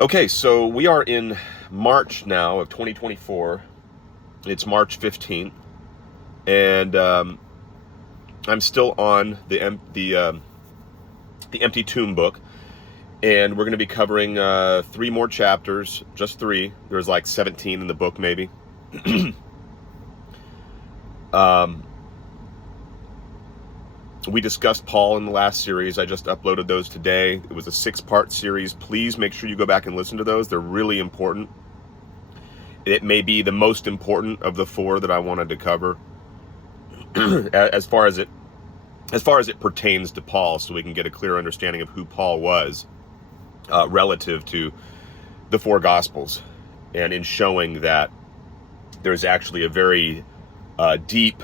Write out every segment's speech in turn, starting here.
Okay, so we are in March now of 2024. It's March 15th, and I'm still on the Empty Tomb book, and we're going to be covering 3 more chapters, just 3. There's like 17 in the book, maybe. We discussed Paul in the last series. I just uploaded those today. It was a 6-part series. Please make sure you go back and listen to those. They're really important. It may be the most important of the 4 that I wanted to cover as far as it pertains to Paul, so we can get a clear understanding of who Paul was relative to the 4 Gospels, and in showing that there's actually a very deep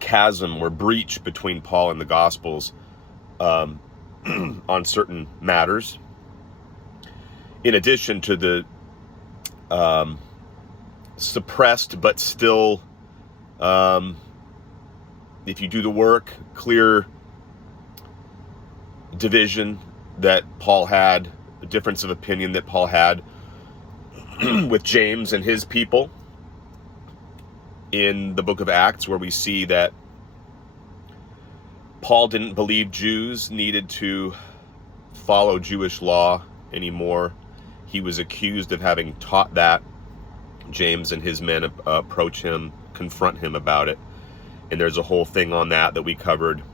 chasm or breach between Paul and the Gospels on certain matters, in addition to the suppressed but still, if you do the work, clear division that Paul had, a difference of opinion that Paul had with James and his people in the book of Acts, where we see that Paul didn't believe Jews needed to follow Jewish law anymore. He was accused of having taught that. James and his men approach him, confront him about it. And there's a whole thing on that we covered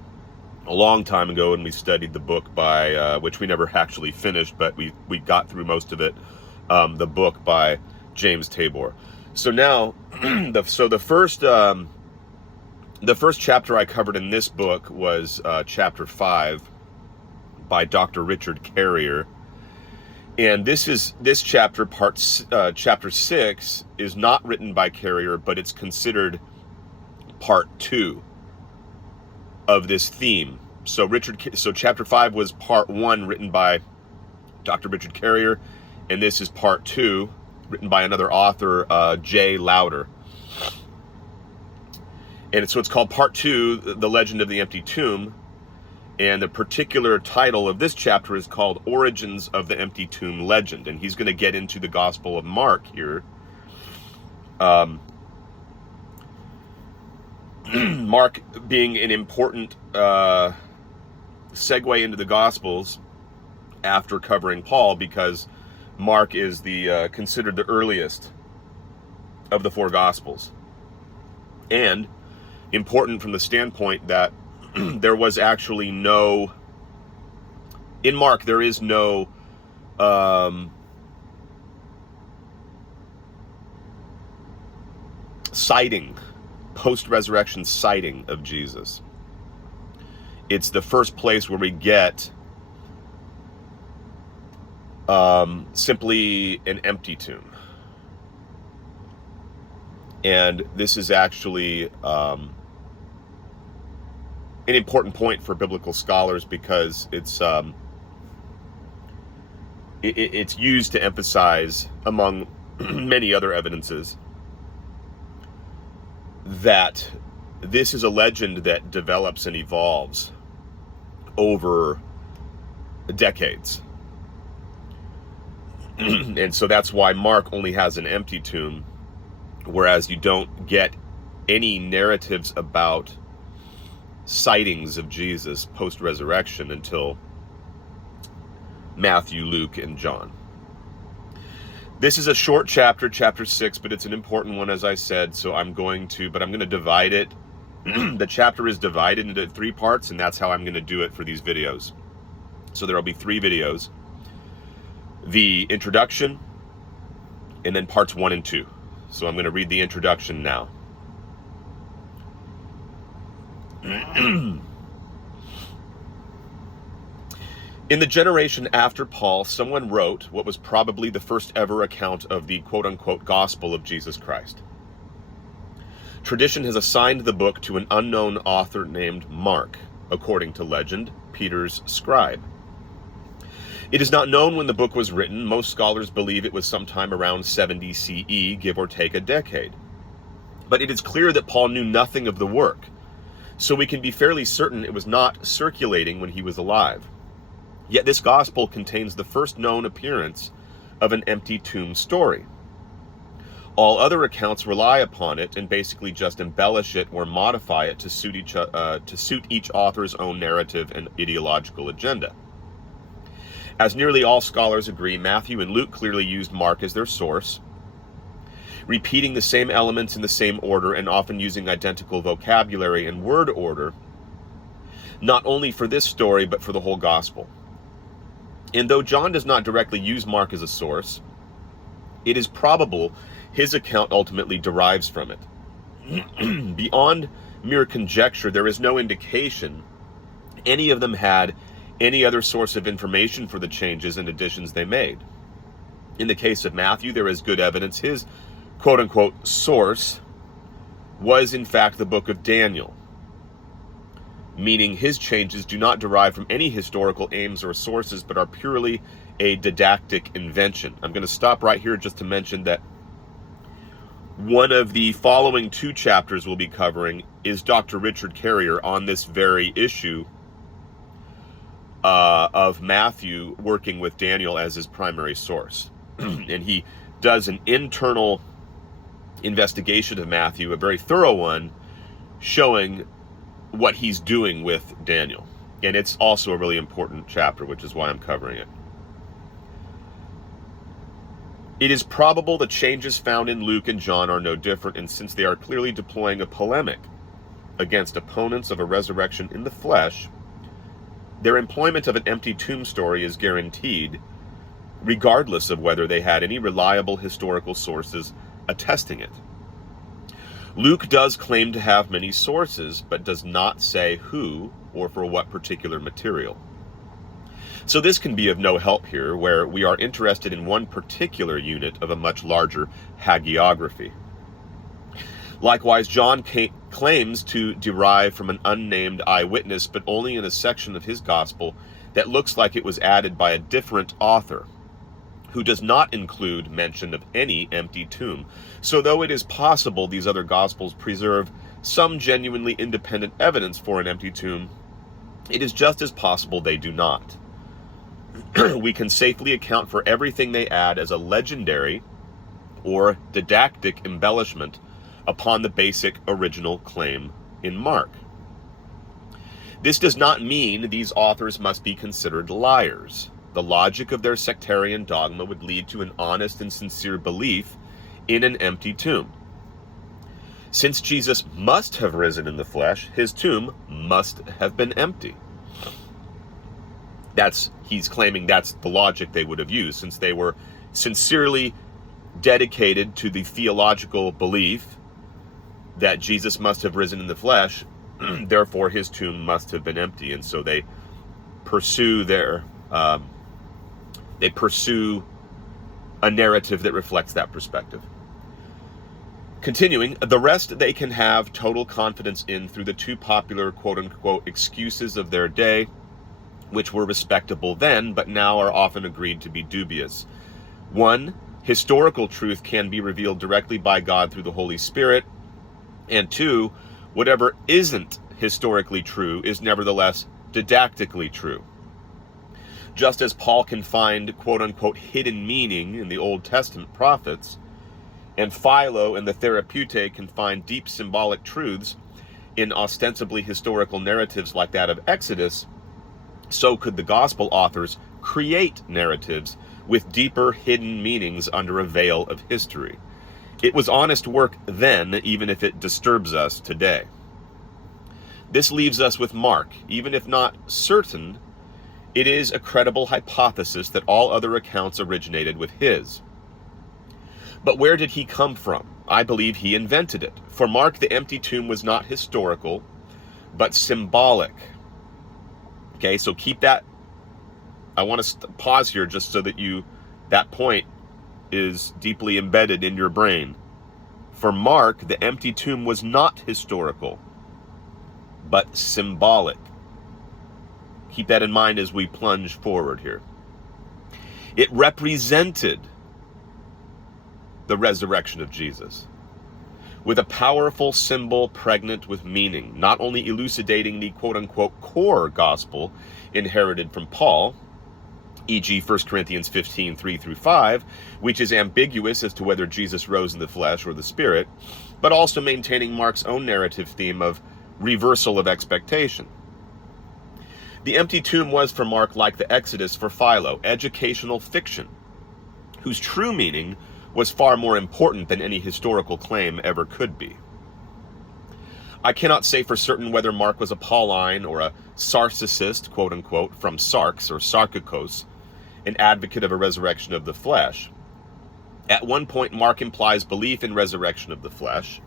a long time ago, and we studied the book by, which we never actually finished, but we got through most of it, the book by James Tabor. So now, the first chapter I covered in this book was chapter 5 by Dr. Richard Carrier, and this chapter, chapter 6, is not written by Carrier, but it's considered part 2 of this theme. So chapter 5 was part 1, written by Dr. Richard Carrier, and this is part 2, written by another author, J. Lauder. And so it's called Part 2, The Legend of the Empty Tomb. And the particular title of this chapter is called Origins of the Empty Tomb Legend. And he's going to get into the Gospel of Mark here. Mark being an important segue into the Gospels after covering Paul, because Mark is considered the earliest of the 4 Gospels, and important from the standpoint that there was actually in Mark there is no sighting, post-resurrection sighting of Jesus. It's the first place where we get simply an empty tomb. And this is actually an important point for biblical scholars, because it's used to emphasize, among many other evidences, that this is a legend that develops and evolves over decades. And so that's why Mark only has an empty tomb, whereas you don't get any narratives about sightings of Jesus post-resurrection until Matthew, Luke, and John. This is a short chapter, chapter 6, but it's an important one, as I said, so I'm going to divide it. The chapter is divided into 3 parts, and that's how I'm going to do it for these videos. So there will be 3 videos. The introduction, and then parts 1 and 2. So I'm going to read the introduction now. In the generation after Paul, someone wrote what was probably the first ever account of the quote-unquote gospel of Jesus Christ. Tradition has assigned the book to an unknown author named Mark, according to legend, Peter's scribe. It is not known when the book was written. Most scholars believe it was sometime around 70 CE, give or take a decade. But it is clear that Paul knew nothing of the work, so we can be fairly certain it was not circulating when he was alive. Yet this gospel contains the first known appearance of an empty tomb story. All other accounts rely upon it and basically just embellish it or modify it to suit each author's own narrative and ideological agenda. As nearly all scholars agree, Matthew and Luke clearly used Mark as their source, repeating the same elements in the same order and often using identical vocabulary and word order, not only for this story but for the whole gospel. And though John does not directly use Mark as a source, it is probable his account ultimately derives from it. Beyond mere conjecture, there is no indication any of them had any other source of information for the changes and additions they made. In the case of Matthew, there is good evidence his quote-unquote source was in fact the book of Daniel, meaning his changes do not derive from any historical aims or sources, but are purely a didactic invention. I'm going to stop right here just to mention that one of the following 2 chapters we'll be covering is Dr. Richard Carrier on this very issue of Matthew working with Daniel as his primary source. And he does an internal investigation of Matthew, a very thorough one, showing what he's doing with Daniel. And it's also a really important chapter, which is why I'm covering it. It is probable the changes found in Luke and John are no different, and since they are clearly deploying a polemic against opponents of a resurrection in the flesh, their employment of an empty tomb story is guaranteed, regardless of whether they had any reliable historical sources attesting it. Luke does claim to have many sources, but does not say who or for what particular material. So this can be of no help here, where we are interested in one particular unit of a much larger hagiography. Likewise, John claims to derive from an unnamed eyewitness, but only in a section of his gospel that looks like it was added by a different author, who does not include mention of any empty tomb. So though it is possible these other gospels preserve some genuinely independent evidence for an empty tomb, it is just as possible they do not. We can safely account for everything they add as a legendary or didactic embellishment upon the basic original claim in Mark. This does not mean these authors must be considered liars. The logic of their sectarian dogma would lead to an honest and sincere belief in an empty tomb. Since Jesus must have risen in the flesh, his tomb must have been empty. He's claiming that's the logic they would have used, since they were sincerely dedicated to the theological belief that Jesus must have risen in the flesh, therefore his tomb must have been empty. And so they pursue a narrative that reflects that perspective. Continuing, the rest they can have total confidence in through the 2 popular quote-unquote excuses of their day, which were respectable then, but now are often agreed to be dubious. 1, historical truth can be revealed directly by God through the Holy Spirit. And 2, whatever isn't historically true is nevertheless didactically true. Just as Paul can find quote-unquote hidden meaning in the Old Testament prophets, and Philo and the Therapeutae can find deep symbolic truths in ostensibly historical narratives like that of Exodus, so could the gospel authors create narratives with deeper hidden meanings under a veil of history. It was honest work then, even if it disturbs us today. This leaves us with Mark. Even if not certain, it is a credible hypothesis that all other accounts originated with his. But where did he come from? I believe he invented it. For Mark, the empty tomb was not historical, but symbolic. Okay, so keep that. I want to pause here just so that that point is deeply embedded in your brain. For Mark, the empty tomb was not historical, but symbolic. Keep that in mind as we plunge forward here. It represented the resurrection of Jesus, with a powerful symbol pregnant with meaning, not only elucidating the quote-unquote core gospel inherited from Paul, e.g. 1 Corinthians 15, 3-5, which is ambiguous as to whether Jesus rose in the flesh or the spirit, but also maintaining Mark's own narrative theme of reversal of expectation. The empty tomb was for Mark like the Exodus for Philo, educational fiction, whose true meaning was far more important than any historical claim ever could be. I cannot say for certain whether Mark was a Pauline or a Sarcicist, quote-unquote, from Sarx or Sarkikos, an advocate of a resurrection of the flesh. At one point, Mark implies belief in resurrection of the flesh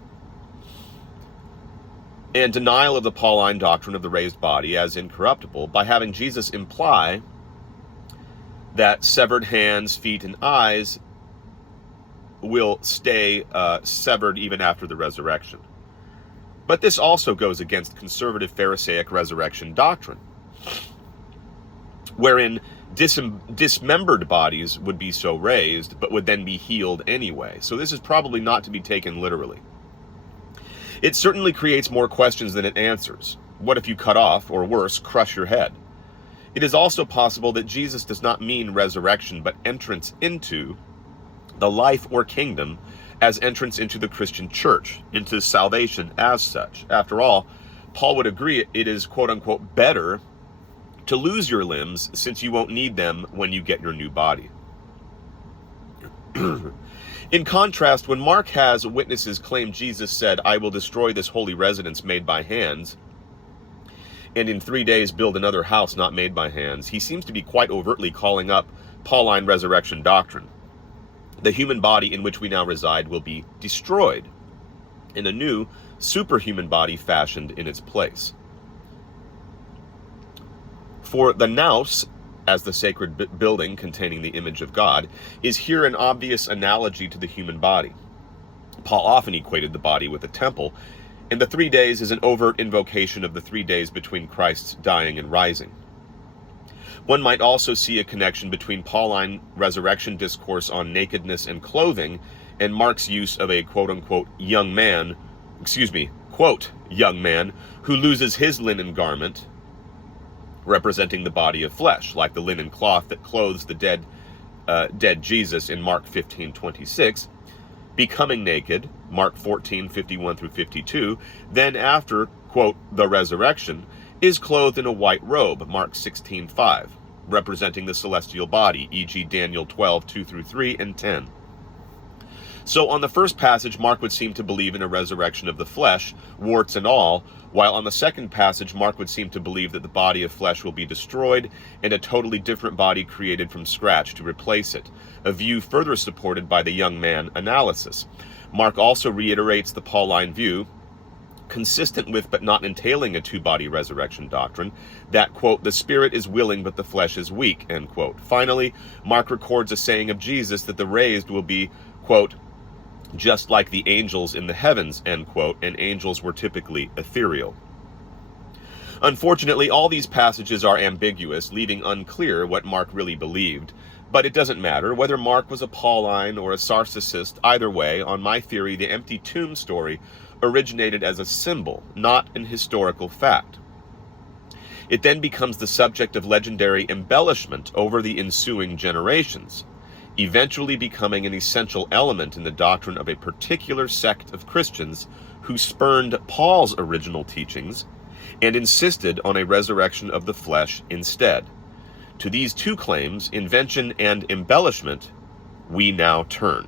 and denial of the Pauline doctrine of the raised body as incorruptible by having Jesus imply that severed hands, feet, and eyes will stay severed even after the resurrection. But this also goes against conservative Pharisaic resurrection doctrine, wherein dismembered bodies would be so raised, but would then be healed anyway. So this is probably not to be taken literally. It certainly creates more questions than it answers. What if you cut off, or worse, crush your head? It is also possible that Jesus does not mean resurrection, but entrance into the life or kingdom as entrance into the Christian church, into salvation as such. After all, Paul would agree it is, quote-unquote, better to lose your limbs since you won't need them when you get your new body. In contrast, when Mark has witnesses claim Jesus said, "I will destroy this holy residence made by hands, and in 3 days build another house not made by hands," he seems to be quite overtly calling up Pauline resurrection doctrine. The human body in which we now reside will be destroyed, and a new superhuman body fashioned in its place. For the naos, as the sacred building containing the image of God, is here an obvious analogy to the human body. Paul often equated the body with a temple, and the 3 days is an overt invocation of the 3 days between Christ's dying and rising. One might also see a connection between Pauline resurrection discourse on nakedness and clothing and Mark's use of a quote-unquote quote, young man who loses his linen garment, representing the body of flesh, like the linen cloth that clothes the dead Jesus in Mark 15:26, becoming naked, Mark 14:51-52, then after, quote, the resurrection, is clothed in a white robe, Mark 16:5, representing the celestial body, e.g. Daniel 12:2-3 and 10. So on the first passage, Mark would seem to believe in a resurrection of the flesh, warts and all, while on the second passage, Mark would seem to believe that the body of flesh will be destroyed and a totally different body created from scratch to replace it, a view further supported by the young man analysis. Mark also reiterates the Pauline view, consistent with but not entailing a two-body resurrection doctrine, that, quote, the spirit is willing but the flesh is weak, end quote. Finally, Mark records a saying of Jesus that the raised will be, quote, just like the angels in the heavens, end quote, and angels were typically ethereal. Unfortunately, all these passages are ambiguous, leaving unclear what Mark really believed. But it doesn't matter whether Mark was a Pauline or a Sarcicist. Either way, on my theory, the empty tomb story originated as a symbol, not an historical fact. It then becomes the subject of legendary embellishment over the ensuing generations, eventually becoming an essential element in the doctrine of a particular sect of Christians who spurned Paul's original teachings and insisted on a resurrection of the flesh instead. To these two claims, invention and embellishment, we now turn.